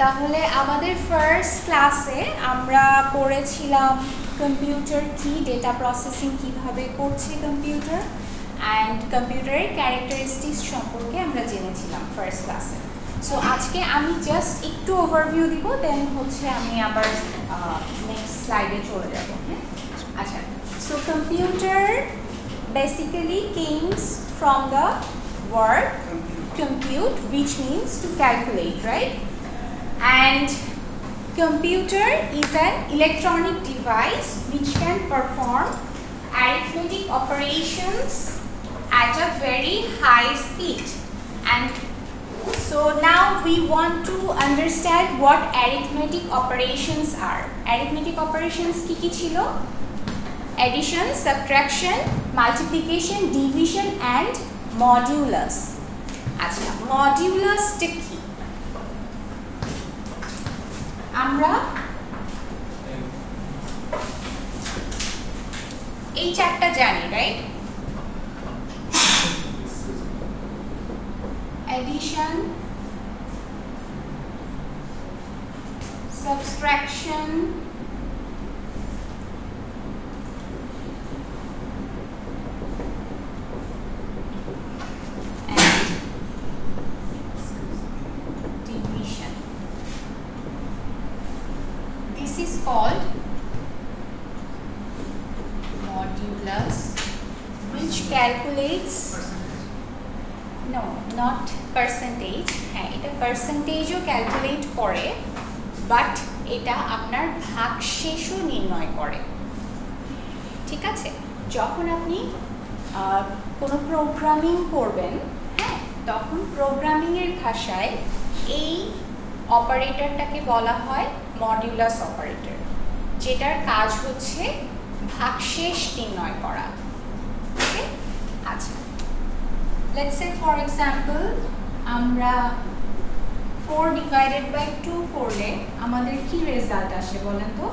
তাহলে আমাদের ফার্স্ট ক্লাসে আমরা পড়েছিলাম কম্পিউটার কি, ডেটা প্রসেসিং কিভাবে করছে কম্পিউটার, অ্যান্ড কম্পিউটারের ক্যারেক্টারিস্টিক্স সম্পর্কে আমরা জেনেছিলাম ফার্স্ট ক্লাসে। সো আজকে আমি জাস্ট একটু ওভারভিউ দিব, দেন হচ্ছে আমি আবার নেক্সট স্লাইডে চলে যাব। আচ্ছা, so computer basically comes from the word compute, which means to calculate, right? And computer is an electronic device which can perform arithmetic operations at a very high speed. And so now we want to understand what arithmetic operations are. Arithmetic operations ki chilo? Addition, subtraction, multiplication, division and modulus. আচ্ছা, মডিউলাসটা কি? আমরা এই চারটা জানি, right? Addition, subtraction, called modulus, which calculates no not percentage, হ্যাঁ এটা পার্সেন্টেজও calculate করে, but এটা আপনার ভাগশেষও নির্ণয় করে। ঠিক আছে, যখন আপনি কোনো প্রোগ্রামিং করবেন, হ্যাঁ, তখন প্রোগ্রামিংয়ের ভাষায় এই অপারেটরটাকে বলা হয় মডিউলাস অপারেটর, যেটার কাজ হচ্ছে ভাগশেষ নির্ণয় করা। ওকে, আচ্ছা, লেটস সে ফর এক্সাম্পল আমরা 4 ডিভাইডেড বাই 2 করলে আমাদের কি রেজাল্ট আসে বলেন তো?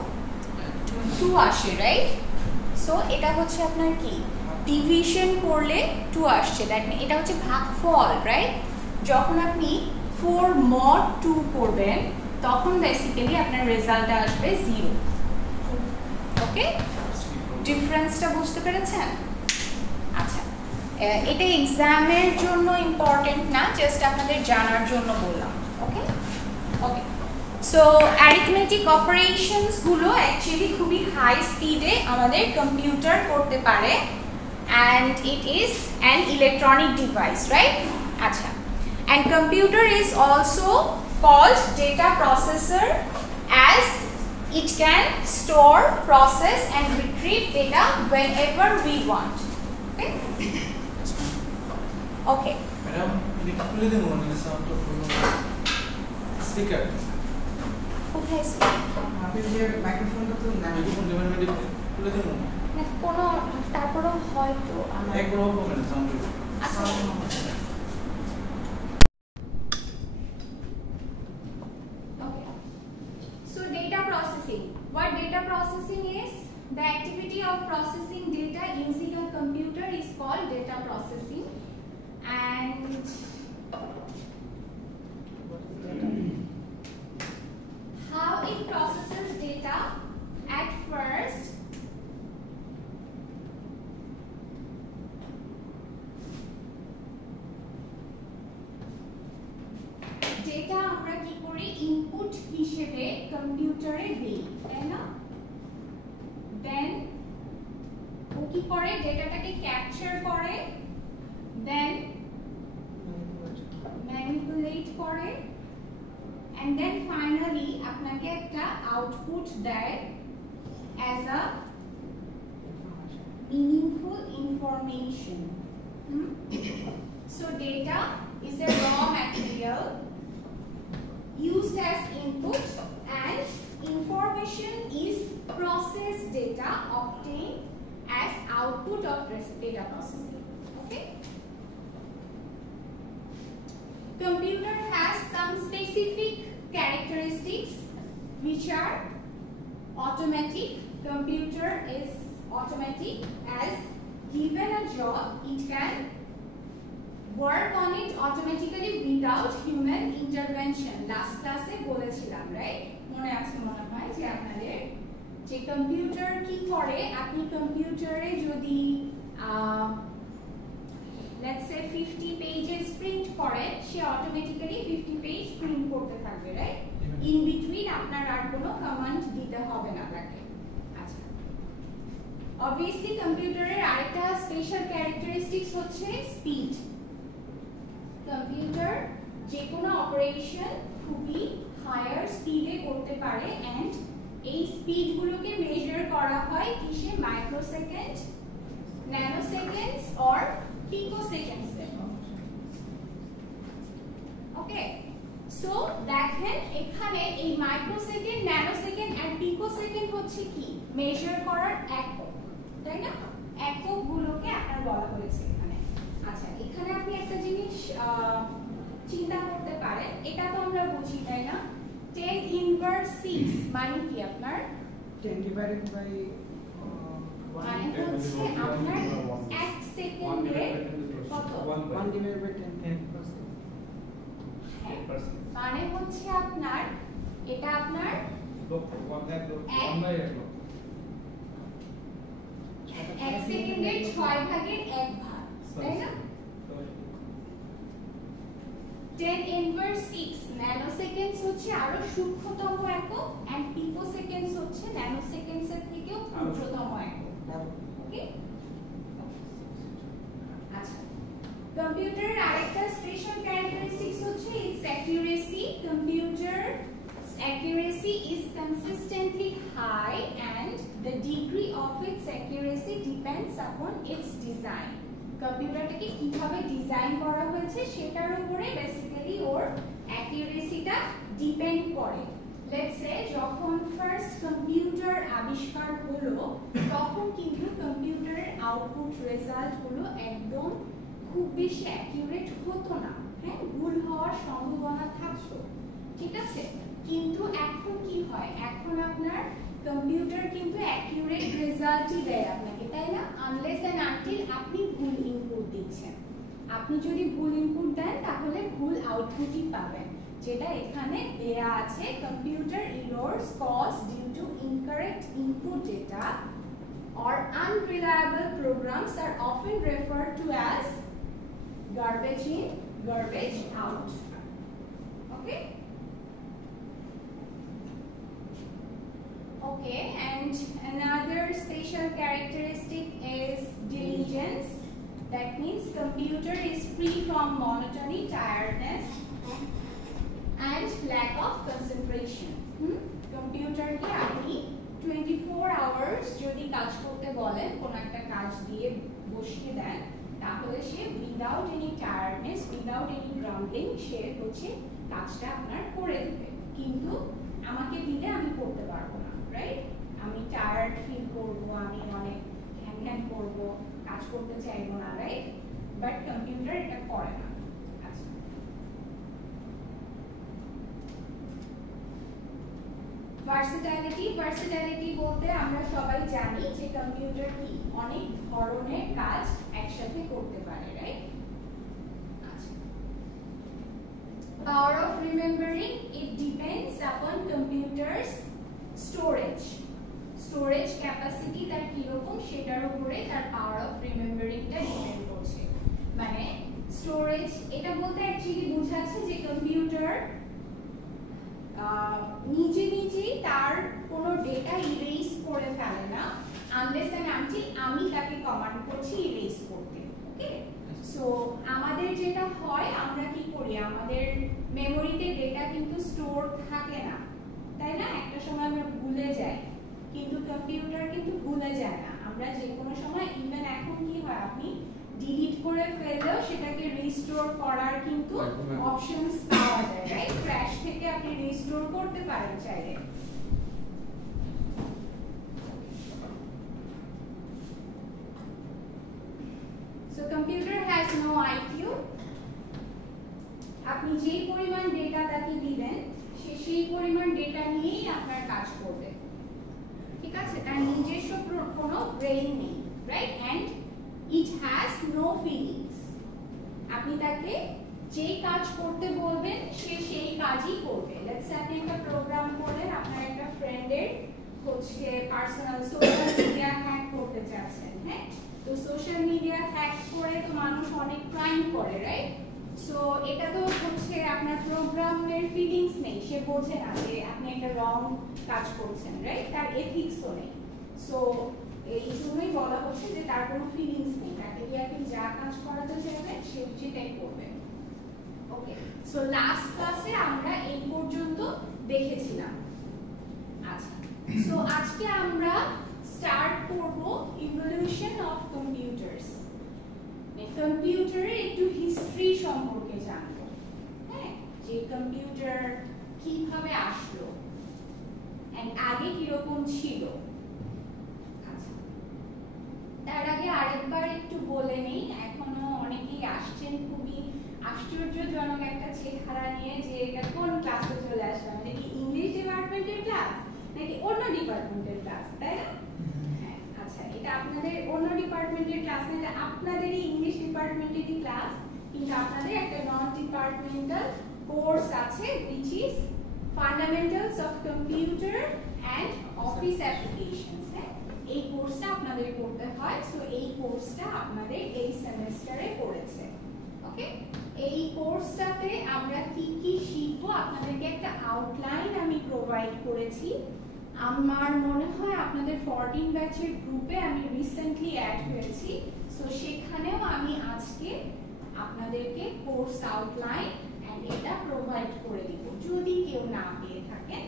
2 আসে, রাইট? সো এটা হচ্ছে আপনার কি, ডিভিশন করলে 2 আসছে, দ্যাট মিন এটা হচ্ছে ভাগফল, রাইট? যখন আপনি 4 mod 2 করবেন তখন বেসিক্যালি আপনার রেজাল্টটা আসবে 0। ওকে, ডিফারেন্সটা বুঝতে পেরেছেন? আচ্ছা, এটা এক্সামের জন্য ইম্পর্টেন্ট না, জাস্ট আপনাদের জানার জন্য বললাম। ওকে ওকে, সো অ্যারিথমেটিক অপারেশনস গুলো অ্যাকচুয়ালি খুবই হাই স্পিডে আমাদের কম্পিউটার করতে পারে, and it is an electronic device, right? আচ্ছা, and computer is also called data processor as it can store, process and retrieve data whenever we want. Okay? Okay. Madam, ini kulit yang mana ni sound tu? Speaker. Okay, speaker. Tapi dia microphone tu na. Microphone di mana ni kulit yang mana? Na kono tarporo hoyto amar. Ek bro komen sound tu. What data processing is? The activity of processing data using a computer is called data processing, and how it processes data at first. Data আমরা কি করি, input হিসেবে কম্পিউটারে দেই, তাই না? দেন ও কি করে, ডেটাটাকে ক্যাপচার করে, দেন ম্যানিপুলেট করে, এন্ড দেন ফাইনালি আপনাকে একটা আউটপুট দেয় as a meaningful information. So data is a raw material used as input, and information is processed data obtained as output of data processing. Okay, computer has some specific characteristics which are automatic. Computer is automatic, as given a job it can work on it automatically without human intervention. Last class e bolechi বলেছিলাম, right? মনে আছে মনে হয় যে আপনাদের যে computer কি করে, আপনি কম্পিউটারে যদি let's say 50 pages print করে, সে অটোমেটিক্যালি 50 পেজ প্রিন্ট করতে থাকবে, রাইট? ইন বিটুইন আপনার আর কোনো কমান্ড দিতে হবে না তাকে। আচ্ছা, obviously কম্পিউটারের আরেকটা স্পেশাল ক্যারেক্টারিস্টিক্স হচ্ছে স্পিড। কম্পিউটার যে কোনো অপারেশন খুবই হায়ার স্পিডে করতে পারে, এন্ড এই স্পিড গুলোকে মেজার করা হয় কিসে? Microsecond, nanoseconds or picoseconds. Okay, so দেখেন এখানে এই মাইক্রোসেকেন্ড, ন্যানোসেকেন্ড এন্ড পিকোসেকেন্ড হচ্ছে কি? মেজার করার একক, তাই না? একক গুলোকে আপনার বলা হয়েছে এখানে। আচ্ছা, এখানে আপনি একটা জিনিস চিন্তা করতে পারেন, এটা তো আমরা বুঝি, তাই না? 10 ইনভার্স 6 মানে কি আপনার? 10 divided by মানে হচ্ছে আপনার 1 সেকেন্ডে কত? 1 divided by 10%. মানে হচ্ছে আপনার এটা আপনার 1 সেকেন্ডের 6 ভাগের 1 ভাগ, তাই না? 10 ইনভার্স 6 ন্যানোসেকেন্ডস হচ্ছে আরো সূক্ষ্মতম একক, এন্ড পিকোসেকেন্ডস হচ্ছে ন্যানোসেকেন্ডস এর থেকেও ক্ষুদ্রতম একক। ওকে, আচ্ছা, কম্পিউটারের আরেকটা স্পেশাল ক্যারেক্টারিস্টিক্স হচ্ছে it's accuracy. Computer accuracy is consistently high and the degree of its accuracy depends upon its design. কম্পিউটারটাকে কিভাবে ডিজাইন করা হয়েছে সেটার উপরে বেসিক্যালি ওর অ্যাকুরেসিটা ডিপেন্ড করে। লেটস সে যখন ফার্স্ট কম্পিউটার আবিষ্কার হলো, তখন কিন্তু কম্পিউটারের আউটপুট রেজাল্ট গুলো একদম খুব বেশি অ্যাকুরেট হতো না, হ্যাঁ, ভুল হওয়ার সম্ভাবনা থাকতো, ঠিক আছে? কিন্তু এখন কি হয়? এখন আপনার কম্পিউটার কিন্তু অ্যাকুরেট রেজাল্টই দেয় আপনাকে, তাই না? আনলেস এন্ড আনটিল আপনি ভুল ইনপুট দিচ্ছেন। আপনি যদি ভুল ইনপুট দেন তাহলে ভুল আউটপুটই পাবেন, যেটা এখানে দেয়া আছে। Computer errors cause due to incorrect input data or unreliable programs are often referred to as garbage in, garbage out. Okay? Okay, and another special characteristic is diligence. That means computer is free from monotony, tiredness and lack of concentration. Computer ki apni 24 hours jodi kaj korte bolen, kono ekta kaj diye boshiye den, তাহলে সে without any tiredness, without any grounding সে হচ্ছে কাজটা আপনার করে দেবে। কিন্তু আমাকে দিলে আমি করতে পারবো না, রাইট? আমি টায়ার্ড ফিল করবো, আমি অনেক ঘ্যান ঘ্যান করবো, কাজ করতে চাইবো না, রাইট? বাট কম্পিউটার এটা করে না। আচ্ছা, ভার্সেটাইলিটি। ভার্সেটাইলিটি বলতে আমরা সবাই জানি যে কম্পিউটার কি অনেক ধরনের কাজ একসাথে করতে পারে, রাইট? আচ্ছা, power of remembering, it depends upon computers storage. Storage capacity তার কি রকম সেটার উপরে তার power of remembering টা ডিপেন্ড করছে। মানে স্টোরেজ এটা বলতে অ্যাকচুয়ালি বোঝাচ্ছে যে কম্পিউটার নিজে নিজেই তার কোনো ডেটা ইরেজ করে ফেলে না, আনলেস এন্ড আনটিল আমি তাকে কমান্ড করছি ইরেজ করতে। ওকে, সো আমাদের যেটা হয়, আমরা কি করি, আমাদের মেমোরিতে ডেটা কিন্তু স্টোর থাকে না, তাই না? একটা সময় আমরা ভুলে যাই, কিন্তু কম্পিউটার কিন্তু ভুলে যায় না। আমরা যে কোনো সময়, ইভেন এখন কি হয়, আপনি ডিলিট করে ফেললেও সেটাকে রিস্টোর করার কিন্তু অপশনস পাওয়া যায়, রাইট? ক্র্যাশ থেকে আপনি রিস্টোর করতে পারেন চাইলে। So computer has no IQ. আপনি যেই পরিমাণ ডেটা তাকে দিবেন, সে সেই পরিমাণ ডেটা নিয়েই আপনার কাজ করবে, ঠিক আছে? তার নিজস্ব কোনো ব্রেইন নেই, right? And it has no feelings. আপনি তাকে যে কাজ করতে বলবেন সে সেই কাজই করবে। লেটস সে আপনি একটা প্রোগ্রাম প্রোগ্রাম করলেন আপনার একটা ফ্রেন্ডের হচ্ছে পার্সোনাল সোশ্যাল মিডিয়া হ্যাক করতে চাচ্ছেন, হ্যাঁ? তো সোশ্যাল মিডিয়া হ্যাক করে তো মানুষ অনেক ক্রাইম করে, রাইট? সো এটা তো হচ্ছে আপনার প্রোগ্রামের ফিলিংস নেই, সে বোঝে না যে আপনি একটা রং কাজ করছেন, রাইট? তার এথিক্সও নেই। সো এই জন্যই বলা হচ্ছে যে তার কোনো ফিলিংস নেই, তাকে দিয়ে আপনি যা কাজ করাতে চাইবেন সে সেটাই করবে। ওকে, সো লাস্ট ক্লাসে আমরা এই পর্যন্ত দেখেছিলাম। আচ্ছা, সো আজকে আমরা স্টার্ট করব ইভলিউশন অফ কম্পিউটারস। কম্পিউটারের একটু হিস্ট্রি সম্পর্কে জানবো, হ্যাঁ, যে কম্পিউটার কিভাবে আসলো এন্ড আগে কিরকম ছিল। আচ্ছা, তার আগে আরেকবার একটু বলে নেই, এখনো অনেকেই আসছেন খুবই আশ্চর্যজনক একটা চেহারা নিয়ে যে এটা কোন ক্লাসে চলে আসলাম, এটা কি ইংলিশ ডিপার্টমেন্টের ক্লাস নাকি অন্য ডিপার্টমেন্টের ক্লাস, তাই না? হ্যাঁ, আচ্ছা, এটা আপনাদের অন্য ডিপার্টমেন্টের ক্লাস না, এটা আপনাদেরই ইংলিশ ডিপার্টমেন্টেরই ক্লাস, কিন্তু আপনাদের একটা নন ডিপার্টমেন্টাল কোর্স আছে which is Fundamentals of Computer and Office Applications, হ্যাঁ, এই কোর্সটা আপনাদের করতে হয়। সো এই কোর্সটা আপনাদের এই সেমিস্টারে পড়েছে। ওকে, এই কোর্সটাতে আমরা কি কি শিখবো আপনাদেরকে একটা আউটলাইন আমি প্রোভাইড করেছি। আমার মনে হয় আপনাদের 14 ব্যাচের গ্রুপে আমি রিসেন্টলি অ্যাড হয়েছি, সো সেখানেও আমি আজকে আপনাদেরকে কোর্স আউটলাইন এন্ড এটা প্রোভাইড করে দিব। যদি কেউ না পেয়ে থাকেন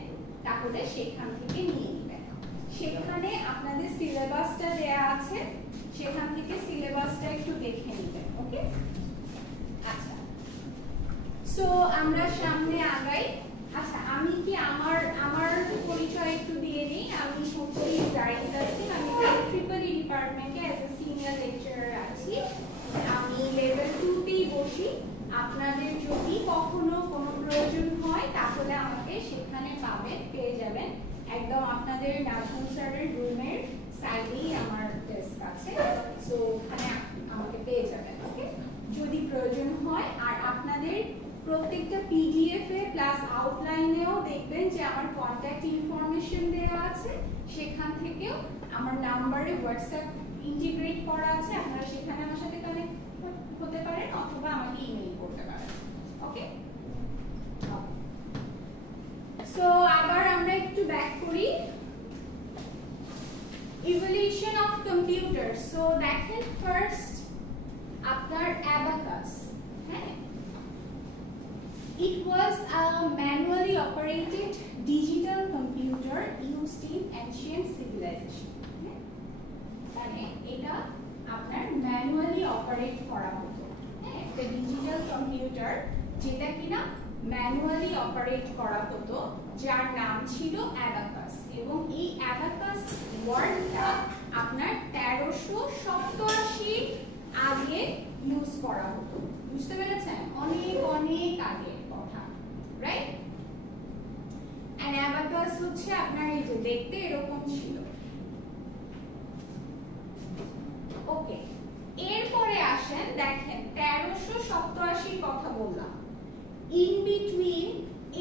তাহলে সেখান থেকে নিয়ে নেবেন। সেখানে আপনাদের সিলেবাসটা দেয়া আছে, সেখান থেকে সিলেবাসটা একটু দেখে নেবেন। ওকে, আচ্ছা, সো আমরা সামনে আগাই। আচ্ছা, আমি কি আমার পরিচয় একটু দিয়ে নিই। আমি হচ্ছি জারিতা সিং, আমি ট্রিপল-ই ডিপার্টমেন্টে অ্যাজ এ সিনিয়র লেকচারার আছি। আমি লেভেল 2 তেই বসি। আপনাদের যদি কখনো কোনো প্রয়োজন হয় তাহলে আমাকে সেখানে পাবেন, পেয়ে যাবেন। একদম আপনাদের নাজমুল স্যারের রুমের সাইডেই আমার ডেস্ক আছে, সো ওখানে আমাকে পেয়ে যাবেন। ওকে, যদি প্রয়োজন হয়। আর আপনাদের প্রত্যেকটা পিডিএফ এ প্লাস আউটলাইনেও দেখবেন যে আমার কন্টাক্ট ইনফরমেশন দেওয়া আছে, সেখান থেকেও আমার নাম্বারে হোয়াটসঅ্যাপ ইন্টিগ্রেট করা আছে, আপনারা সেখানে আমার সাথে কানেক্ট হতে পারেন অথবা আমাকে ইমেল করতে পারেন। ওকে, সো আবার আমরা একটু ব্যাক করি। Evolution of computer. সো দেখেন ফার্স্ট আপনার অ্যাবাকাস, হ্যাঁ, it was a manually operated digital computer used in ancient civilization. মানে এটা আপনার ম্যানুয়ালি অপারেট করা হতো, হ্যাঁ, একটা ডিজিটাল কম্পিউটার যেটা কিনা ম্যানুয়ালি অপারেট করা হতো, যার নাম ছিল অ্যাবাকাস। এবং এই অ্যাবাকাস ওয়ার্ডটা আপনার 1387 আগে ইউজ করা হতো। বুঝতে পেরেছেন? অনেক অনেক আগের কথা, রাইট? এন্ড অ্যাবাকাস হচ্ছে আপনার এই যে দেখতে এরকম ছিল। ওকে, এরপরে আসেন, দেখেন 1387 কথা বললাম, ইন বিটুইন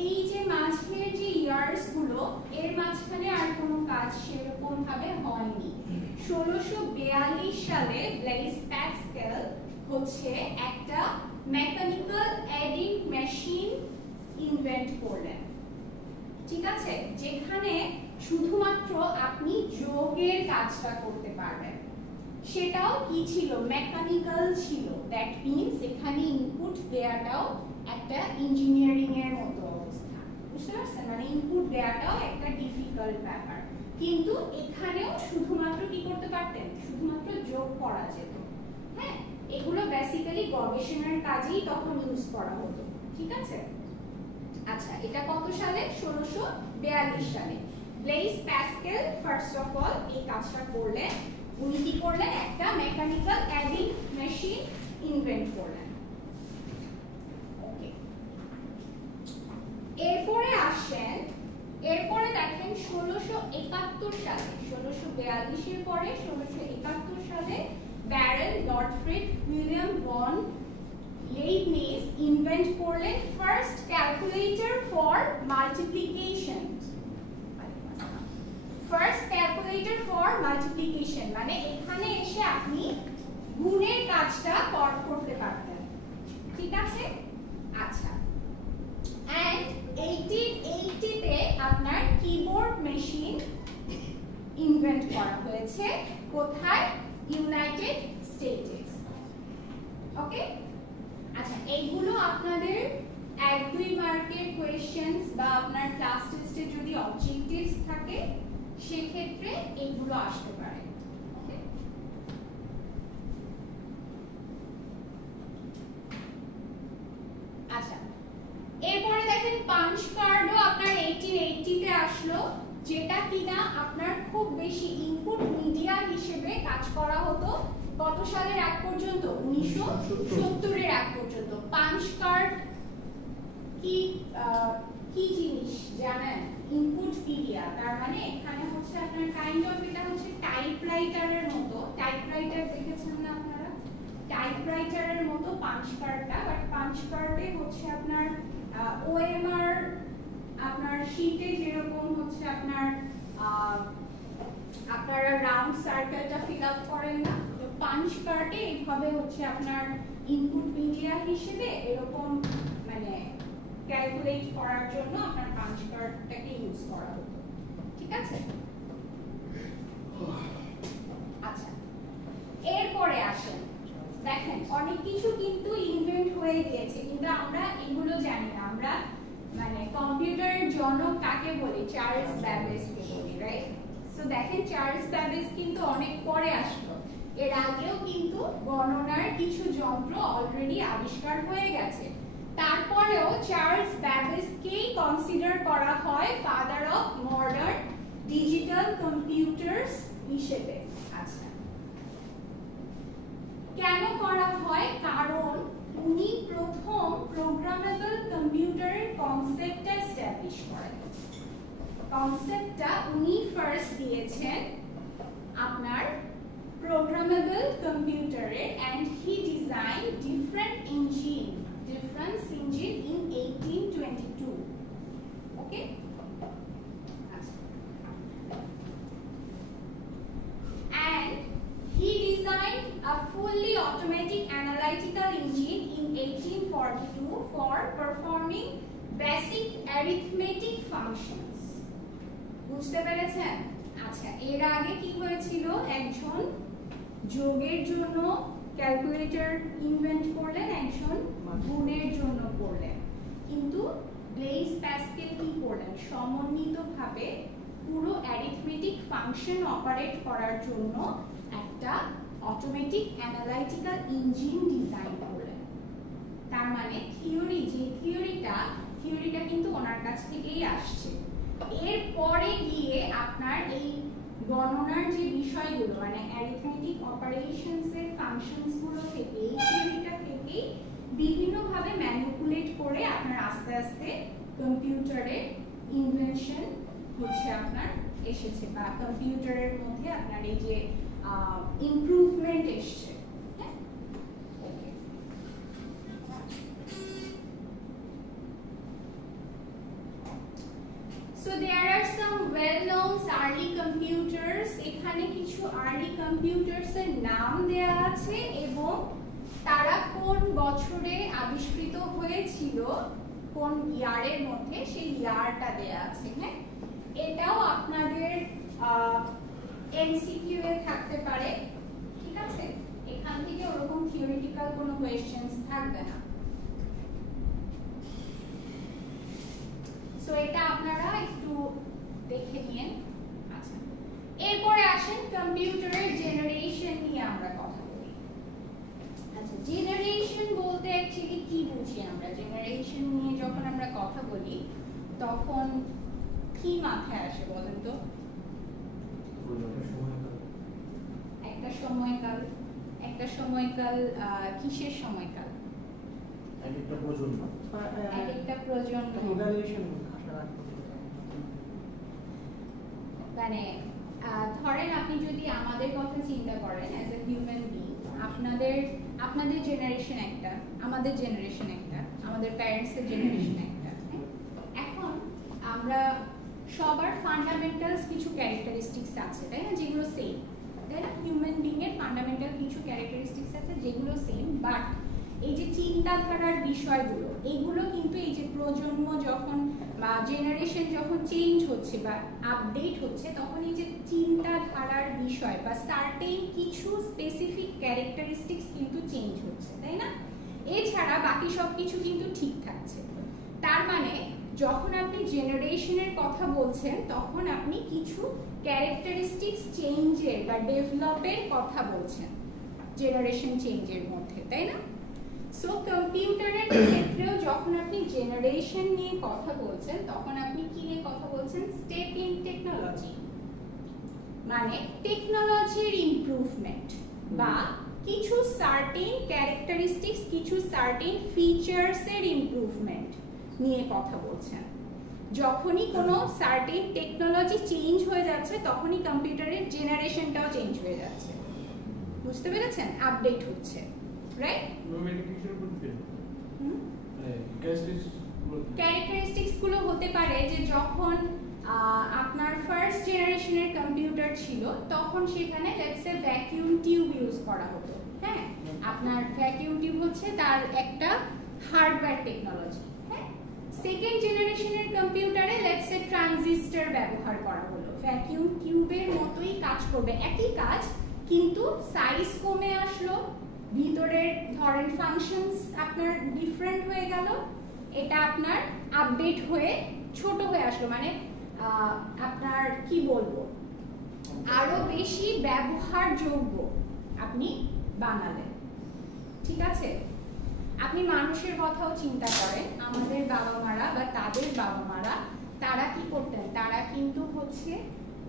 এই যে মাঝের যে ইয়ার্স গুলো, এর মাঝখানে আর কোনো কাজ সেরকম ভাবে হয়নি। 1642 সালে ব্লেইজ প্যাসকেল হচ্ছে একটা মেকানিক্যাল এডিং মেশিন ইনভেন্ট করলেন, ঠিক আছে, যেখানে শুধুমাত্র আপনি যোগের কাজটা করতে পারবেন। সেটাও কি ছিল? মেকানিক্যাল ছিল। দ্যাট মিন্স এখানে ইনপুট দেওয়াটাও একটা ইঞ্জিনিয়ারিং এর মতো অবস্থা। বুঝতে পারছেন? মানে ইনপুট দেওয়াটাও একটা ডিফিকাল্ট ব্যাপার, কিন্তু এখানেও শুধুমাত্র কি করতে পারতেন? শুধুমাত্র যোগ করা যেত। হ্যাঁ, এগুলো বেসিক্যালি গবেষণার কাজেই তখন ইউজ করা হতো, ঠিক আছে। আচ্ছা, এটা কত সালে? 1642 সালে Blaze Pascal first of all এই কাজটা করলেন। উনি কি করলেন? একটা মেকানিক্যাল এডিং মেশিন ইনভেন্ট করলেন। ওকে, এরপরে আসেন, এরপরে দেখেন 1671 সালে, 1642 এর পরে 1671 সালে ব্যারেল Gottfried Wilhelm von Leibniz invent করলেন first calculator for multiplication. First calculator for multiplication, মানে এখানে এসে আপনি গুণের কাজটা করতে পারতেন, ঠিক আছে? আচ্ছা, এন্ড 1880 তে আপনার কিবোর্ড মেশিন ইনভেন্ট করা হয়েছে, কোথায়? ইউনাইটেড স্টেটে। ওকে, আচ্ছা, এইগুলো আপনাদের 1-2 মার্কের কোয়েশ্চেনস বা আপনার ক্লাস টেস্টে যদি অবজেক্টিভস থাকে সেক্ষেত্রে এইগুলো আসতে পারে। ওকে, আচ্ছা, এরপরে দেখেন পাঞ্চ কার্ডও আপনার 1880 তে আসলো, যেটা কিনা আপনার খুব বেশি ইনপুট মিডিয়া হিসেবে কাজ করা হতো কত সালের আগ পর্যন্ত? 1970 এর আগ পর্যন্ত। পাঞ্চ কার্ড কি কি জিনিস জানেন? ইনপুট মিডিয়া, তার মানে এখানে হচ্ছে আপনার কাইন্ড অফ, এটা হচ্ছে টাইপরাইটারের মতো। টাইপরাইটার দেখেছেন না আপনারা? টাইপরাইটারের মতো পাঞ্চ কার্ডটা, বাট পাঞ্চ কার্ডে হচ্ছে আপনার ওএমআর আপনার শীটে যেরকম হচ্ছে আপনার আপনারা রাউন্ড সার্কেলটা ফিল আপ করেন না, তো পাঞ্চ কার্ডে এইভাবে হচ্ছে আপনার ইনপুট মিডিয়া হিসেবে এরকম মানে ক্যালকুলেট করার জন্য আপনার পাঞ্চ কার্ডটাকে ইউজ করা হতো, ঠিক আছে? আচ্ছা, এরপরে আসেন, দেখেন অনেক কিছু কিন্তু ইনভেন্ট হয়ে গিয়েছে, কিন্তু আমরা এগুলো জানি না। আমরা মানে কম্পিউটারের জনক কাকে বলি? চার্লস ব্যাবেজকে বলি, রাইট? সো দেখেন চার্লস ব্যাবেজ কিন্তু অনেক পরে আসলো, এর আগেও কিন্তু গণনার কিছু যন্ত্র অলরেডি আবিষ্কার হয়ে গেছে, তারপরেও চার্লস ব্যাবেজকেই কনসিডার করা হয় father of modern digital computers হিসেবে। আচ্ছা, কেন করা হয়? কারণ উনি প্রথম প্রোগ্রামেবল কম্পিউটারের কনসেপ্টটা এস্টাবলিশ করেন। কনসেপ্টটা উনি ফার্স্ট দিয়েছেন আপনার প্রোগ্রামেবল কম্পিউটারের, and he design different engine in 1822. Okay, আচ্ছা, and he designed a fully automatic analytical engine in 1842 for performing basic arithmetic functions. বুঝতে পেরেছেন? আচ্ছা, এর আগে কি হয়েছিল? একজন যোগের জন্য ক্যালকুলেটর ইনভেন্ট করলেন, একজন গুণের জন্য করলেন, কিন্তু ব্লেইজ প্যাসকেল কি করলেন? সমন্বিতভাবে পুরো অ্যারিথমেটিক ফাংশন অপারেট করার জন্য একটা অটোমেটিক অ্যানালাইটিক্যাল ইঞ্জিন ডিজাইন করলেন। তার মানে থিওরি, যে থিওরিটা কিন্তু ওনার কাছ থেকেই আসছে। এরপরে গিয়ে আপনার এই গণনার যে বিষয়গুলো মানে অ্যারিথমেটিক অপারেশনস এর ফাংশনস গুলো থেকে, এই থিওরিটা থেকে বিভিন্নভাবে ম্যানিপুলেট করে আপনার আস্তে আস্তে কম্পিউটারের ইনভেনশন হচ্ছে আপনার এসেছে, বা কম্পিউটারের মধ্যে আপনার এই যে ইমপ্রুভমেন্ট এসছে। So there are some well-known early computers. এখানে কিছু early computers এর নাম দেয়া আছে এবং তারা কোন বছরে আবিষ্কৃত হয়েছিল, কোন ইয়ারের মধ্যে, সেই ইয়ারটা দেয়া আছে। হ্যাঁ, এটাও আপনাদের এমসিকিউ এ থাকতে পারে, ঠিক আছে? এখান থেকে ওরকম থিওরিটিক্যাল কোনো কোয়েশ্চেনস থাকবে না। সো এটা আপনারা একটু দেখে নিন। আচ্ছা, এরপরে আসেন কম্পিউটারের জেনারেশন নিয়ে আমরা কথা বলি। আচ্ছা, জেনারেশন বলতে অ্যাকচুয়ালি কি বুঝি আমরা? জেনারেশন নিয়ে যখন আমরা কথা বলি তখন কি মাথায় আসে বলেন তো? একটা সময়কাল। একটা সময়কাল কিসের সময়কাল? একটা প্রজন্ম। একটা প্রজন্ম। মানে ধরেন আপনি যদি আমাদের কথা চিন্তা করেন অ্যাজ এ হিউম্যান বিং, আপনাদের জেনারেশন একটা, আমাদের জেনারেশন একটা, আমাদের প্যারেন্টসের জেনারেশন একটা। এখন আমরা সবার ফান্ডামেন্টালস কিছু ক্যারেক্টারিস্টিক্স আছে, তাই না, যেগুলো সেম, তাই না? হিউম্যান বিং এর ফান্ডামেন্টাল কিছু ক্যারেক্টারিস্টিক্স আছে যেগুলো সেম, বাট এই যে চিন্তাধারার বিষয়গুলো, এগুলো কিন্তু এই যে প্রজন্ম যখন বা জেনারেশন যখন চেঞ্জ হচ্ছে বা আপডেট হচ্ছে, তখন এই যে চিন্তাধারার বিষয় বা সার্টেন কিছু স্পেসিফিক ক্যারেক্টারিস্টিক্স কিন্তু চেঞ্জ হচ্ছে, তাই না? এছাড়া বাকি সব কিছু কিন্তু ঠিক থাকছে। তার মানে যখন আপনি জেনারেশনের কথা বলছেন, তখন আপনি কিছু ক্যারেক্টারিস্টিক্স চেঞ্জের বা ডেভেলপের কথা বলছেন জেনারেশন চেঞ্জের মধ্যে, তাই না? সো কম্পিউটারের ক্ষেত্রেও যখন আপনি জেনারেশন নিয়ে কথা বলছেন, তখন আপনি কি নিয়ে কথা বলছেন? স্টেপ ইন টেকনোলজি, মানে টেকনোলজির ইমপ্রুভমেন্ট বা কিছু সার্টেন ক্যারেক্টারিস্টিক্স, কিছু সার্টেন ফিচার্সের ইমপ্রুভমেন্ট নিয়ে কথা বলছেন। যখনই কোনো সার্টেন টেকনোলজি চেঞ্জ হয়ে যাচ্ছে, তখনই কম্পিউটারের জেনারেশনটাও চেঞ্জ হয়ে যাচ্ছে। বুঝতে পেরেছেন? আপডেট হচ্ছে, রাইট? ক্যারেক্টারিস্টিক্স গুলো হতে পারে যে যখন আপনার ফার্স্ট জেনারেশনের কম্পিউটার ছিল, তখন সেখানে let's say vacuum tube use করা হতো। হ্যাঁ, আপনার ভ্যাকুয়াম টিউব হচ্ছে তার একটা হার্ডওয়্যার টেকনোলজি। হ্যাঁ, সেকেন্ড জেনারেশনের কম্পিউটারে লেটস সে ট্রানজিস্টর ব্যবহার করা হলো, ভ্যাকুয়াম টিউবের মতোই কাজ করবে, একই কাজ, কিন্তু সাইজ কমে আসলো, ভিতরের ধরেন ফাংশনস আপনার ডিফারেন্ট হয়ে গেল, এটা আপনার আপডেট হয়ে ছোট হয়ে আসলো, মানে আপনার কি বলবো, আরো বেশি ব্যবহারযোগ্য আপনি বানালেন। ঠিক আছে? আপনি মানুষের কথাও চিন্তা করেন, আমাদের বাবা মারা বা তাদের বাবা মারা, তারা কি করতেন? তারা কিন্তু হচ্ছে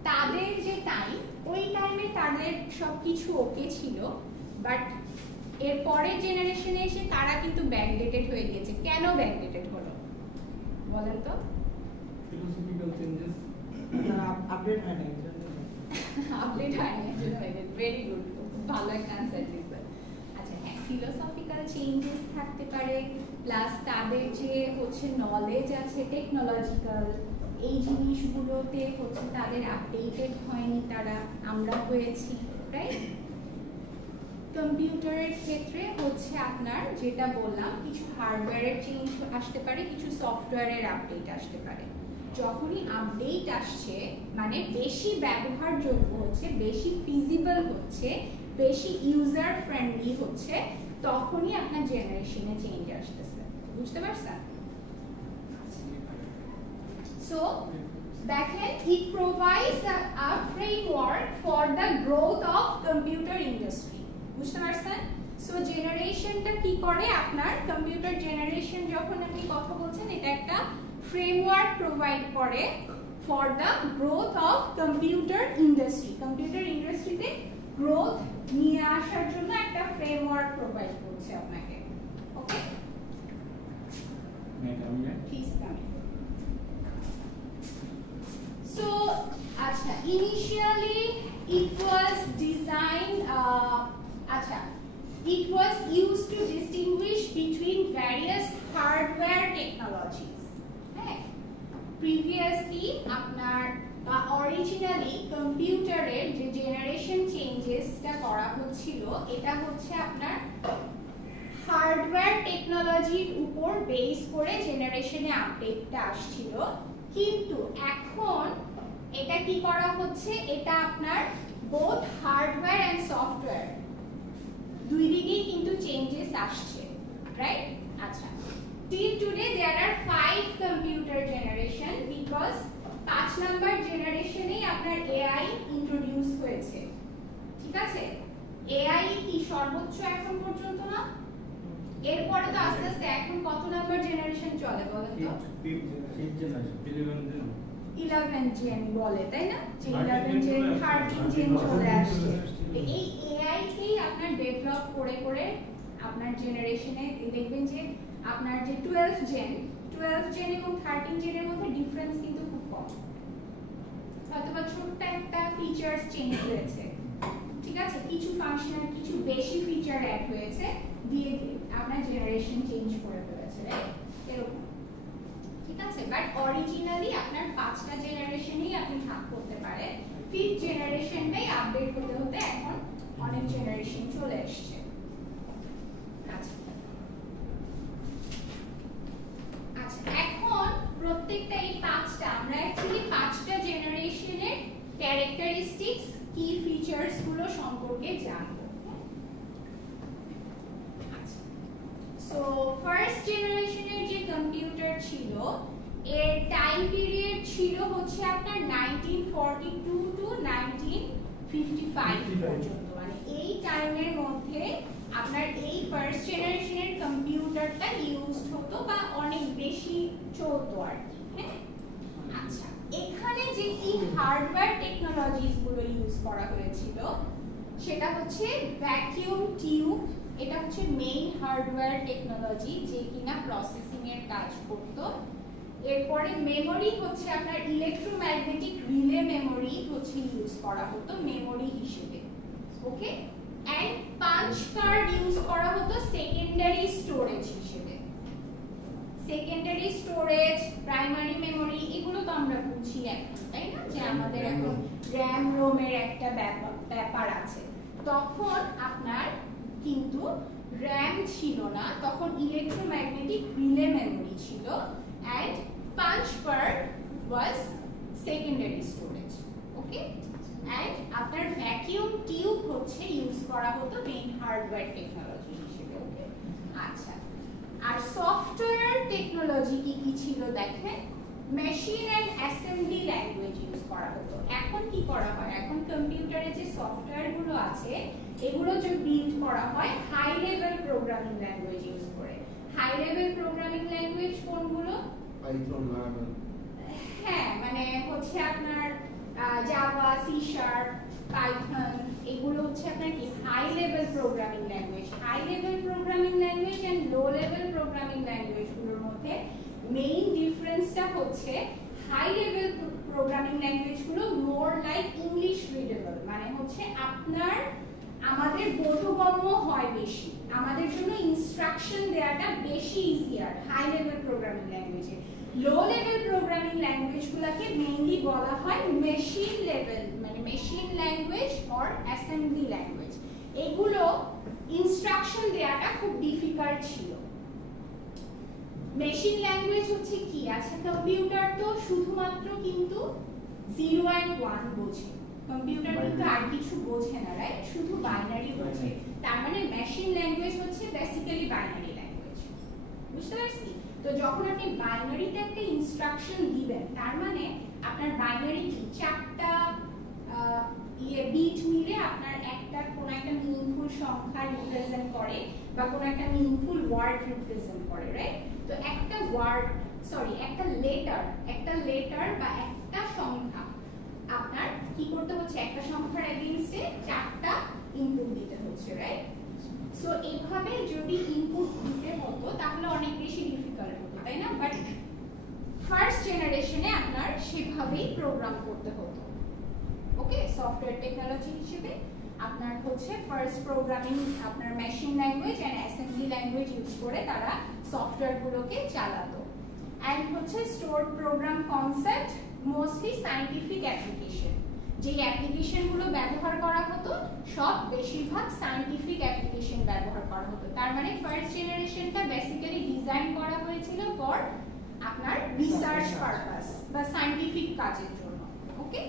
তাদের যে টাইম, ওই টাইমে তাদের সবকিছু ওকে ছিল, বাট এর পরের জেনারেশনে এসে তারা কিন্তু ব্যাকডেটেড হয়ে গেছে। কেন ব্যাকডেটেড হলো বলেন তো? ফিলোসফিক্যাল চেঞ্জেস, আপডেট হয় না, আপডেট হয় না, ভেরি গুড, ভালো একটা আনসার দিয়েছেন। আচ্ছা, হ্যাঁ, ফিলোসফিক্যাল চেঞ্জেস থাকতে পারে, প্লাস তাদের যে হচ্ছে নলেজ আছে টেকনোলজিক্যাল, এই জিনিসগুলোতে হচ্ছে তাদের আপডেটেড হয়নি তারা, আমরা হয়েছি, রাইট? কম্পিউটারের ক্ষেত্রে হচ্ছে আপনার যেটা বললাম, কিছু হার্ডওয়্যারের চেঞ্জ আসতে পারে, কিছু সফটওয়্যারের আপডেট আসতে পারে। যখনই আপডেট আসছে, মানে বেশি ব্যবহারযোগ্য হচ্ছে, বেশি ফিজিবল হচ্ছে, বেশি ইউজার ফ্রেন্ডলি হচ্ছে, তখনই আপনার জেনারেশনে চেঞ্জ আসতেছে। বুঝতে পারছেন? সো দেখেন, it provides a framework for the growth of computer industry. বুঝতে পারছেন? সো জেনারেশনটা কি করে, আপনার কম্পিউটার জেনারেশন যখন আপনি কথা বলছেন, এটা একটা ফ্রেমওয়ার্ক প্রোভাইড করে for the growth of computer industry. Computer ইন্ডাস্ট্রিতে গ্রোথ নিয়ে আসার জন্য একটা ফ্রেমওয়ার্ক প্রোভাইড করছে আপনাকে। Okay, please come. So, initially it was designed, it was used to distinguish between various hardware technologies. Previously, originally কম্পিউটারের যে জেনারেশন চেঞ্জেসটা করা হচ্ছিল, এটা হচ্ছে আপনার হার্ডওয়্যার টেকনোলজির উপর বেস করে জেনারেশনে আপডেটটা আসছিল। কিন্তু এখন এটা কি করা হচ্ছে, এটা আপনার বোথ হার্ডওয়্যার এন্ড সফটওয়্যার দুই দিকেই কিন্তু চেঞ্জেস আসছে, রাইট? আচ্ছা, till today there are 5 computer generation because 5 number জেনারেশনেই আপনার এআই ইন্ট্রোডিউস হয়েছে। ঠিক আছে? এআই কি সর্বোচ্চ এখন পর্যন্ত না? এরপরে তো আস্তে আস্তে এখন কত নাম্বার জেনারেশন চলে বলেন তো? 11 জেন বলে, তাই না? যে 11 জেন 13 জেন চলে আসছে। এই এআই কেই আপনার ডেভেলপ করে করে আপনার জেনারেশনে দেখবেন যে আপনার যে 12 জেন এবং 13 জেনের মধ্যে ডিফারেন্স কিন্তু খুব কম, হয়তোবা ছোট্ট একটা ফিচারস চেঞ্জ হয়েছে। ঠিক আছে, কিছু ফাংশন, কিছু বেশি ফিচার অ্যাড হয়েছে, দিয়ে আপনার জেনারেশন চেঞ্জ করে ফেলেছে, রাইট? এরকম। ঠিক আছে, বাট অরিজিনালি আপনার 5টা জেনারেশন আপনি ভাগ করতে পারেন। 5th জেনারেশনটাই আপডেট হতে হতে এখন অনেক জেনারেশন চলে আসছে। আচ্ছা, এখন প্রত্যেকটা এই 5টা আমরা অ্যাকচুয়ালি 5টা জেনারেশনের ক্যারেক্টারিস্টিক্স কি ফিচারস গুলো সম্পর্কে জানবো। আচ্ছা, সো ফার্স্ট জেনারেশনের যে কম্পিউটার ছিল এর টাইম পিরিয়ড ছিল হচ্ছে আপনার 1942 টু 1955 পর্যন্ত, মানে এই টাইমের মধ্যে আপনার এই ফার্স্ট জেনারেশনের কম্পিউটারটা ইউজ হতো বা অনেক বেশি চলতো আর কি। হ্যাঁ, আচ্ছা, এখানে যে কি হার্ডওয়্যার টেকনোলজিস গুলো ইউজ করা হয়েছিল সেটা হচ্ছে ভ্যাকিউম টিউব। এটা হচ্ছে মেইন হার্ডওয়্যার টেকনোলজি যে কিনা প্রসেসিং এর কাজ করত। এরপরে মেমোরি হচ্ছে আপনার ইলেকট্রোম্যাগনেটিক রিলে মেমোরি হচ্ছে ইউজ করা হতো মেমোরি হিসেবে। ওকে, এন্ড পাঞ্চ কার্ড ইউজ করা হতো সেকেন্ডারি স্টোরেজ হিসেবে। সেকেন্ডারি স্টোরেজ, প্রাইমারি মেমোরি এগুলো তো আমরা বুঝি এখন, তাই না, যে আমাদের এখন র্যাম রোমের একটা ব্যাপার আছে। তখন আপনার কিন্তু র্যাম ছিল না, তখন ইলেকট্রোম্যাগনেটিক রিলে মেমোরি ছিল and punch card was secondary storage. Okay, and আপনার ভ্যাকিউম টিউব হচ্ছে ইউজ করা হতো মেইন হার্ডওয়্যার টেকনোলজি হিসেবে। ওকে, আচ্ছা, আর সফটওয়্যার টেকনোলজি কি কি ছিল দেখেন, machine and assembly language use করা হতো। এখন কি করা হয়, এখন কম্পিউটারে যে সফটওয়্যার গুলো আছে এগুলো যে বিল্ড করা হয় high level programming language use করে। হাই লেভেল প্রোগ্রামিং ল্যাঙ্গুয়েজ কোনগুলো? Python, learner. হ্যাঁ, মানে হচ্ছে আপনার জাভা, সি শার্প, পাইথন এগুলো হচ্ছে আপনার কি high level programming language. High level programming language and low level programming language গুলোর মধ্যে মেইন ডিফারেন্সটা হচ্ছে হাই লেভেল প্রোগ্রামিং ল্যাঙ্গুয়েজ গুলো মোর লাইক ইংলিশ রিডেবল, মানে হচ্ছে আপনার আমাদের বোধগম্য হয় বেশি, আমাদের জন্য ইনস্ট্রাকশন দেওয়াটা বেশি ইজিয়ার হাই লেভেল প্রোগ্রামিং ল্যাঙ্গুয়েজে। লো লেভেল প্রোগ্রামিং ল্যাঙ্গুয়েজগুলোকে মেইনলি বলা হয় মেশিন লেভেল, মানে machine language or assembly language. এগুলো ইনস্ট্রাকশন দেওয়াটা খুব ডিফিকাল্ট ছিল। মেশিন ল্যাঙ্গুয়েজ হচ্ছে কি, আচ্ছা কম্পিউটার তো শুধুমাত্র কিন্তু 0 and 1 বোঝে, কম্পিউটার কিন্তু আর কিছু বোঝে না, রাইট, শুধু বাইনারি বোঝে। তার মানে মেশিন ল্যাঙ্গুয়েজ হচ্ছে বেসিক্যালি বাইনারি ল্যাঙ্গুয়েজ, বুঝতে পারছি? তো যখন আপনি বাইনারিতে একটা ইনস্ট্রাকশন দিবেন তার মানে আপনার বাইনারি কি চারটা বিট মিলে আপনার একটা কোন একটা মিনিংফুল সংখ্যা রিপ্রেজেন্ট করে বা কোন একটা মিনিংফুল ওয়ার্ড রিপ্রেজেন্ট করে, রাইট? তো একটা ওয়ার্ড একটা লেটার বা একটা সংখ্যা আপনার কি করতে হচ্ছে, একটা সংখ্যার এগেইনস্টে চারটা ইনপুট দিতে হচ্ছে, রাইট? সো এইভাবে যদি ইনপুট দিতে হতো তাহলে অনেক বেশি ডিফিকাল্ট হতো, তাই না? বাট ফার্স্ট জেনারেশনে আপনার সেভাবেই প্রোগ্রাম করতে হতো। ওকে, সফটওয়্যার টেকনোলজি হিসেবে আপনার হচ্ছে ফার্স্ট প্রোগ্রামিং আপনার machine language and assembly language use করে তারা সফটওয়্যার গুলোকে চালাতো। এন্ড হচ্ছে stored program concept, mostly scientific application, যে অ্যাপ্লিকেশন গুলো ব্যবহার করা হতো সব বেশিরভাগ সায়েন্টিফিক অ্যাপ্লিকেশন ব্যবহার করা হতো। তার মানে ফার্স্ট জেনারেশনটা বেসিক্যালি ডিজাইন করা হয়েছিল ফর আপনার রিসার্চ পারপাস বা সায়েন্টিফিক কাজের জন্য। ওকে,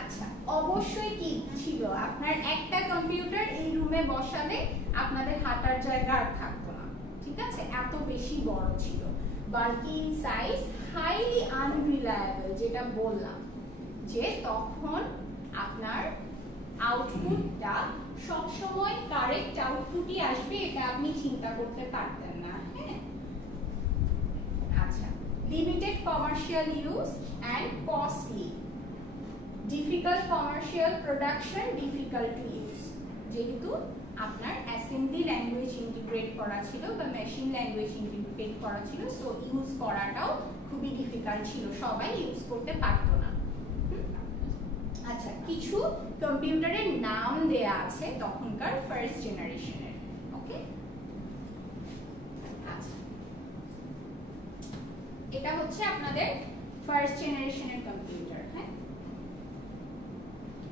আচ্ছা, অবশ্যই কি ছিল, আপনার একটা কম্পিউটার এই রুমে বসালে আপনাদের হাঁটার জায়গা আর থাকতো না, ঠিক আছে, এত বেশি বড় ছিল। Bulky in size, highly unreliable, যেটা বললাম যে তখন আপনার আউটপুটটা সবসময় কারেক্ট আউটপুটই আসবে এটা আপনি চিন্তা করতে পারতেন না। হ্যাঁ, আচ্ছা, limited commercial use and costly, difficult commercial production, difficult to use, যেহেতু আপনার অ্যাসেম্বলি ল্যাঙ্গুয়েজ ইন্টিগ্রেট করা ছিল বা মেশিন ল্যাঙ্গুয়েজ ইন্টিগ্রেট করা ছিল, সো ইউজ করাটাও খুবই ডিফিকাল্ট ছিল, সবাই ইউজ করতে পারতো না। আচ্ছা, কিছু কম্পিউটারের নাম দেয়া আছে তখনকার ফার্স্ট জেনারেশনের। ওকে, আচ্ছা, এটা হচ্ছে আপনাদের ফার্স্ট জেনারেশনের কম্পিউটার। হ্যাঁ,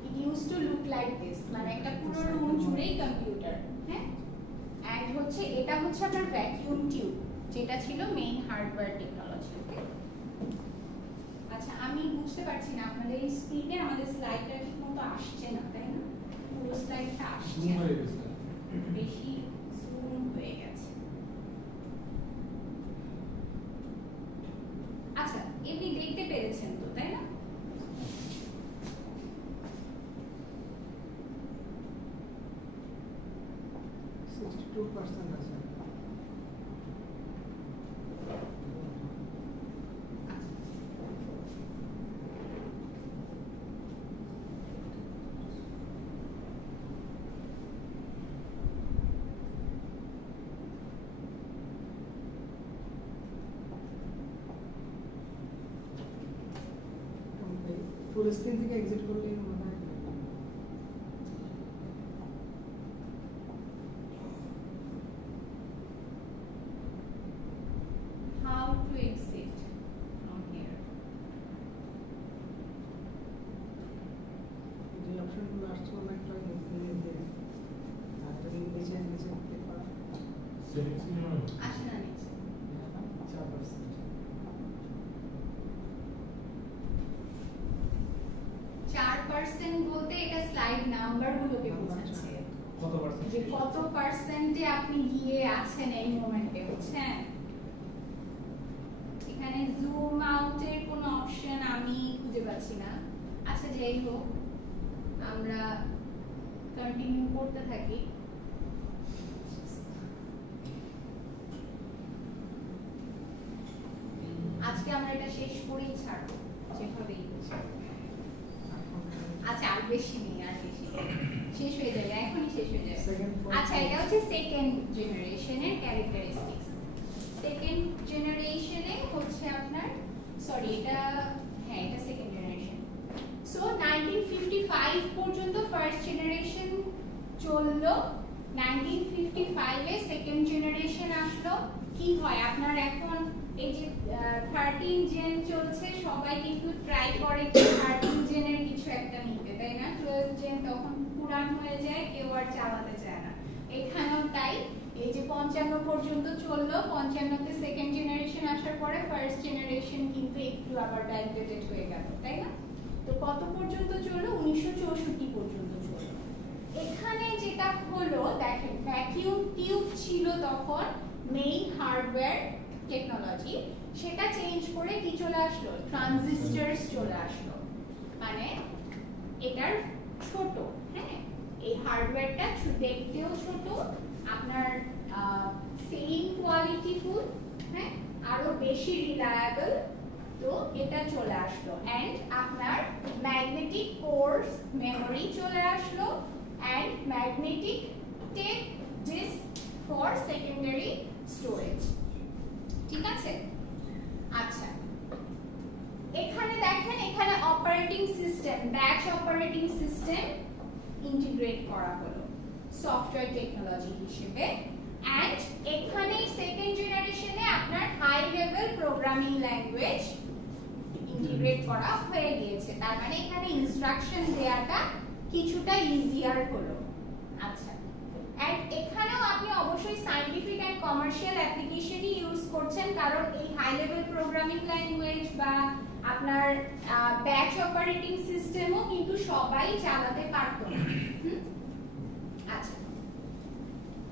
it use to look like this, মানে একটা পুরো রুম জুড়েই কম্পিউটার। হ্যাঁ, এন্ড হচ্ছে এটা হচ্ছে আপনার ভ্যাকুয়াম টিউব, যেটা ছিল মেইন হার্ডওয়্যার টেকনোলজি। ওকে, আচ্ছা আমি বুঝতে পারছি না আপনাদের এই স্ক্রিনে আমাদের স্লাইডটা ঠিকমতো আসছে না, তাই না? পুরো স্লাইডটা আসছে না, বেশি জুম হয়ে গেছে। আচ্ছা, এমনি দেখতে পেরেছেন তো, তাই না? ফুল স্ক্রিন থেকে এক্সিট করলেই মনে হয়। How to exit from here? যে অপশনগুলো আসছে অনেকটা নিচে নিচে ক্লিক করা। আসে না নিচে। 4%। 4% বলতে এটা স্লাইড নাম্বারগুলোকে বোঝাচ্ছে, কত পার্সেন্ট, যে কত পার্সেন্টে আপনি গিয়ে আছেন এই মোমেন্টে, বুঝছেন? এখানে জুম আউটের কোনো অপশন আমি খুঁজে পাচ্ছি না। আচ্ছা যাই হোক, আমরা কন্টিনিউ করতে থাকি। আজকে আমরা এটা শেষ করেই ছাড়বো, যেভাবেই হোক। আচ্ছা, আর বেশি নেই, আর বেশি নেই, শেষ হয়ে যাবে, এখনই শেষ হয়ে যাবে। আচ্ছা, এটা হচ্ছে সেকেন্ড জেনারেশনের ক্যারেক্টারিস্টিক্স। সেকেন্ড জেনারেশনে হচ্ছে আপনার, সরি এটা, হ্যাঁ এটা সেকেন্ড জেনারেশন। সো 1955 পর্যন্ত ফার্স্ট জেনারেশন চললো, 1955 এ সেকেন্ড জেনারেশন আসলো। কি হয় আপনার এখন এই যে 13 জেন চলছে, সবাই কিন্তু ট্রাই করে যে 13 জেনের কিছু একটা নিতে, তাই না? 12 জেন তখন পুরান হয়ে যায়, কেউ আর চালাতে চায় না। এখানেও তাই, এই যে 55 পর্যন্ত চললো, 55 তে সেকেন্ড জেনারেশন আসার পরে ফার্স্ট জেনারেশন কিন্তু একটু আবার ডাইলুটেড হয়ে গেল, তাই না? তো কত পর্যন্ত চললো? 1964 পর্যন্ত চললো। এখানে যেটা হলো দেখেন, ভ্যাকুয়াম টিউব ছিল তখন মেইন হার্ডওয়্যার টেকনোলজি, সেটা চেঞ্জ করে কি চলে আসলো? ট্রানজিস্টরস চলে আসলো। মানে এটার ছোট, হ্যাঁ এই হার্ডওয়্যারটা দেখতেও ছোট, আপনার সেম কোয়ালিটিফুল, হ্যাঁ আরো বেশি রিলায়েবল। তো এটা চলে আসলো, এন্ড আপনার ম্যাগনেটিক কোর্স মেমোরি চলে আসলো, and magnetic tape disk for secondary storage. ঠিক আছে? আচ্ছা, এখানে দেখেন, এখানে operating system, batch operating system integrate করা হলো সফটওয়্যার টেকনোলজি হিসেবে, এন্ড এখানে সেকেন্ড জেনারেশনে আপনার high level programming language integrate করা হয়ে গিয়েছে। তার মানে এখানে ইনস্ট্রাকশন দেওয়াটা কিছুটা ইজিয়ার হলো। আচ্ছা, এন্ড এখানেও আপনি অবশ্যই সায়েন্টিফিক এন্ড কমার্শিয়াল অ্যাপ্লিকেশনই ইউজ করছেন, কারণ এই হাই লেভেল প্রোগ্রামিং ল্যাঙ্গুয়েজ বা আপনার ব্যাচ অপারেটিং সিস্টেমও কিন্তু সবাই চালাতে পারতো না। আচ্ছা,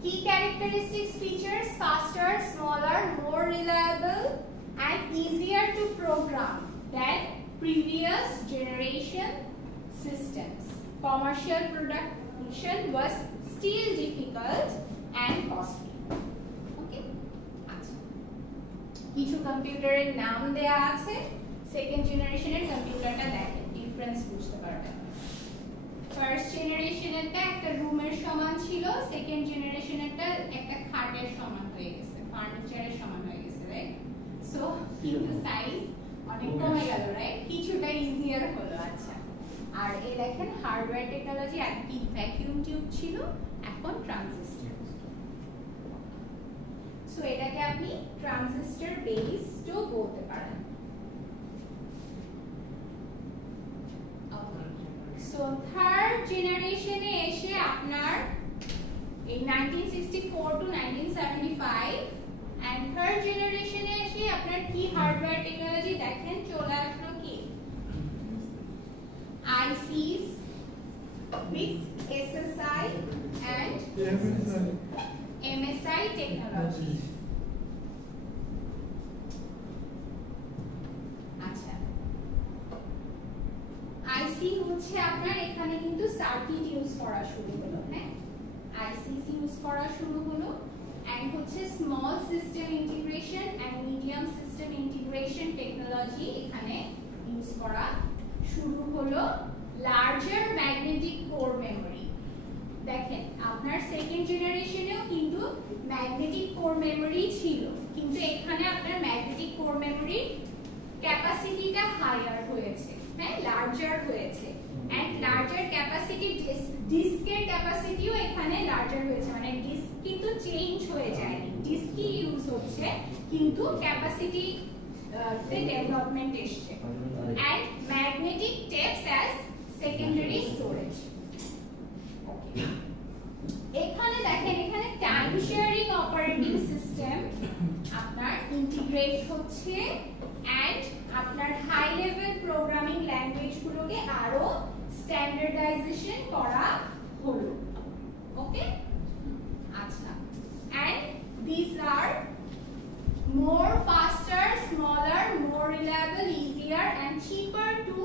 কি characteristics features? ফাস্টার, smaller, more reliable and easier to program than previous generation systems. Commercial production was still difficult and costly. Okay? আচ্ছা, কিছু কম্পিউটারের নাম দেয়া আছে, সেকেন্ড জেনারেশনের কম্পিউটারটা দেখেন, ডিফারেন্স বুঝতে পারবেন। ফার্স্ট জেনারেশনেরটা একটা রুমের সমান ছিল, সেকেন্ড জেনারেশনেরটা একটা খাটের সমান হয়ে গেছে, ফার্নিচারের সমান হয়ে গেছে, রাইট? সো কিন্তু সাইজ অনেক কমে গেল, রাইট? কিছুটা ইজিয়ার হলো। আচ্ছা, আর এই দেখেন হার্ডওয়্যার টেকনোলজি, আগে ভ্যাকুয়াম টিউব ছিল, এখন ট্রানজিস্টর। সো এটাকে আপনি ট্রানজিস্টর বেসডও বলতে পারেন। সো থার্ড জেনারেশনে এসে আপনার এই 1964 টু 1975 এন্ড থার্ড জেনারেশনে এসে আপনার কি হার্ডওয়্যার টেকনোলজি দেখেন চলে আসলো কি ICs with SSI and MSI technology. আচ্ছা IC হচ্ছে আপনার এখানে কিন্তু সার্কিট ইউজ করা শুরু হলো হ্যাঁ ICs ইউজ করা শুরু হলো and হচ্ছে small system integration and medium system integration technology এখানে ইউজ করা শুরু হলো লার্জার ম্যাগনেটিক কোর মেমরি দেখেন আপনার সেকেন্ড জেনারেশনেও কিন্তু ম্যাগনেটিক কোর মেমরি ছিল কিন্তু এখানে আপনার ম্যাগনেটিক কোর মেমরি ক্যাপাসিটিটা হায়ার হয়েছে হ্যাঁ লার্জার হয়েছে এন্ড লার্জার ক্যাপাসিটি ডিস্কের ক্যাপাসিটিও এখানে লার্জার হয়েছে মানে ডিস্ক কিন্তু চেঞ্জ হয়ে যায়নি ডিস্কই ইউজ হচ্ছে কিন্তু ক্যাপাসিটি তে ডেভেলপমেন্ট এসছে and magnetic tapes as secondary storage okay এখানে দেখেন এখানে টাইম শেয়ারিং অপারেটিং সিস্টেম আপনার ইন্টিগ্রেট হচ্ছে এন্ড আপনার হাই লেভেল প্রোগ্রামিং ল্যাঙ্গুয়েজ গুলোকে আরো স্ট্যান্ডার্ডাইজেশন করা হলো ওকে আচ্ছা and this are more faster smaller more reliable easier and cheaper to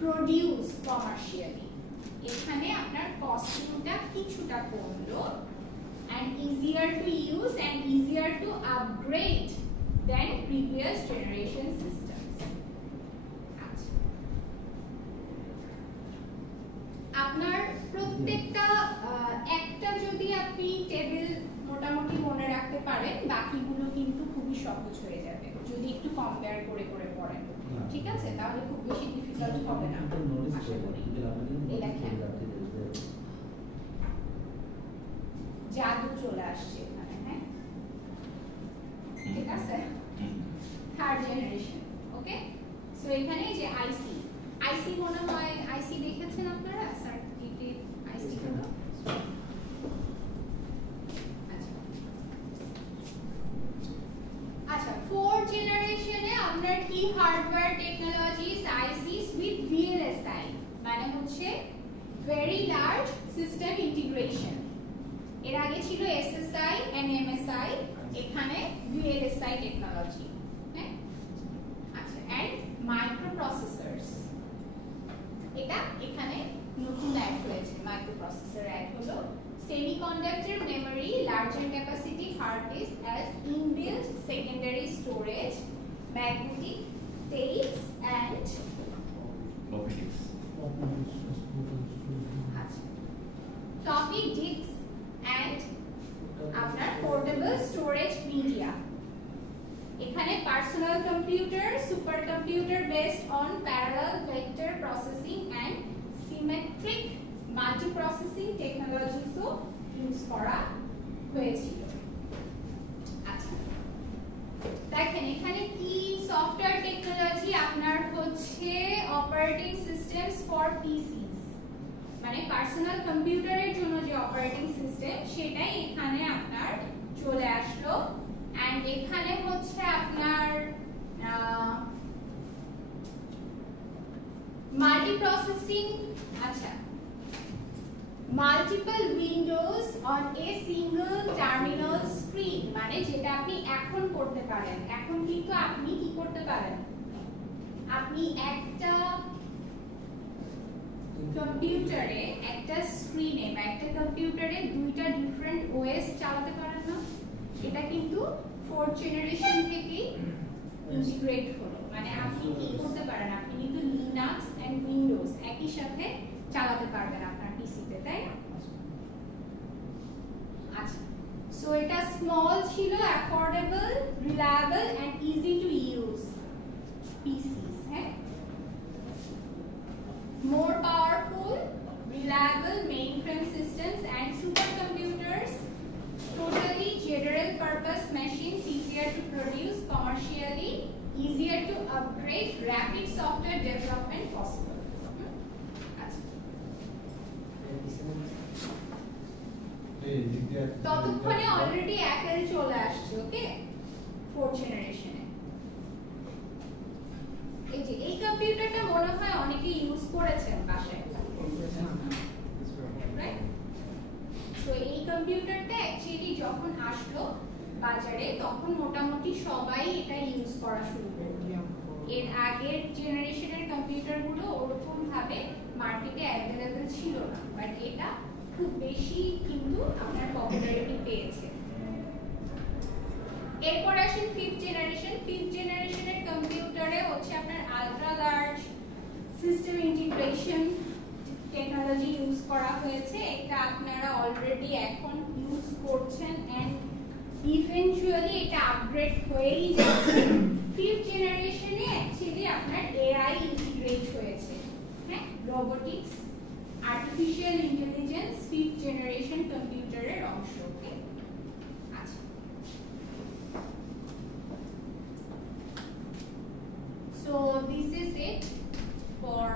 produce commercially এখানে আপনার কস্টিংটা কিছুটা কমলো and easier to use and easier to upgrade than previous generation systems আচ্ছা আপনার প্রত্যেকটা একটা যদি আপনি টেবিল মোটামুটি মনে রাখতে পারেন বাকিগুলো কিন্তু খুবই সহজ হয়ে যাবে যদি একটু কম্পেয়ার করে করে পড়েন ঠিক আছে তাহলে খুব বেশি ডিফিকাল্ট হবে না আশা করি এই দেখেন জাদু চলে আসছে এখানে হ্যাঁ ঠিক আছে থার্ড জেনারেশন ওকে সো এখানে যে আইসি মনে হয় আইসি দেখেছেন আপনারা সার্কিটের আইসি গুলো আচ্ছা ফোর্থ জেনারেশনে আপনার কি hardware technologies ICs with VLSI মানে হচ্ছে ভেরি লার্জ সিস্টেম ইন্টিগ্রেশন এর আগে ছিল SSI এন্ড MSI এখানে VLSI টেকনোলজি হ্যাঁ আচ্ছা এন্ড মাইক্রোপ্রসেসরস এটা এখানে নতুন অ্যাড হয়েছে মাইক্রোপ্রসেসর অ্যাড হলো semiconductor memory larger capacity hard disk as inbuilt secondary storage magnetic tapes and floppy disks and আপনার portable storage media এখানে personal computer supercomputer based on parallel vector processing and symmetric multiprocessing technologies ও use করা হয়েছিল আচ্ছা দেখেন এখানে কি software technology আপনার হচ্ছে অপারেটিং সিস্টেমস ফর পিসিস মানে পার্সোনাল কম্পিউটারের জন্য যে অপারেটিং সিস্টেম সেটাই এখানে আপনার চলে আসলো এন্ড এখানে হচ্ছে আপনার মাল্টিপ্রসেসিং আচ্ছা multiple windows on a single terminal screen মানে যেটা আপনি এখন করতে পারেন এখন কিন্তু আপনি কি করতে পারেন আপনি একটা কম্পিউটারে একটা স্ক্রিনে বা একটা কম্পিউটারে দুইটা ডিফারেন্ট ওএস চালাতে পারেন না এটা কিন্তু ফোর্থ জেনারেশন থেকে ইন্টিগ্রেট হলো মানে আপনি কি করতে পারেন আপনি কিন্তু লিনাক্স এন্ড উইন্ডোজ একই সাথে চালাতে পারবেন আপনার পিসিতে তাই না আচ্ছা সো এটা স্মল ছিল affordable reliable and easy to use PCs হ্যাঁ more powerful reliable mainframe systems and supercomputers totally general purpose machines easier to produce commercially easier to upgrade rapid software development possible ততক্ষণে already Apple চলে আসছে ওকে 4th জেনারেশনে। এই যে এই কম্পিউটারটা মনে হয় অনেকে ইউজ করেছেন বাসায়, রাইট? সো এই কম্পিউটারটা অ্যাকচুয়ালি যখন আসলো বাজারে তখন মোটামুটি সবাই এটা ইউজ করা শুরু করলো। এর আগের জেনারেশনের কম্পিউটারগুলো ওরকম ভাবে মার্কেটে অ্যাভেলেবল ছিল না, বাট এটা খুব বেশি কিন্তু আপনার পপুলারিটি পেয়েছে। এরপর আসেন 5th জেনারেশন। 5th জেনারেশনের কম্পিউটারে হচ্ছে আপনার ultra large system integration technology use করা হয়েছে। এটা আপনারা অলরেডি এখন ইউজ করছেন এন্ড ইভেন্চুয়ালি এটা আপগ্রেড হয়েই যাচ্ছে। 5th জেনারেশনে অ্যাকচুয়ালি আপনার এআই ইন্টিগ্রেট হয়েছে, হ্যাঁ, robotics, artificial intelligence 5th generation কম্পিউটারের অংশ। ওকে, আচ্ছা, so this is it for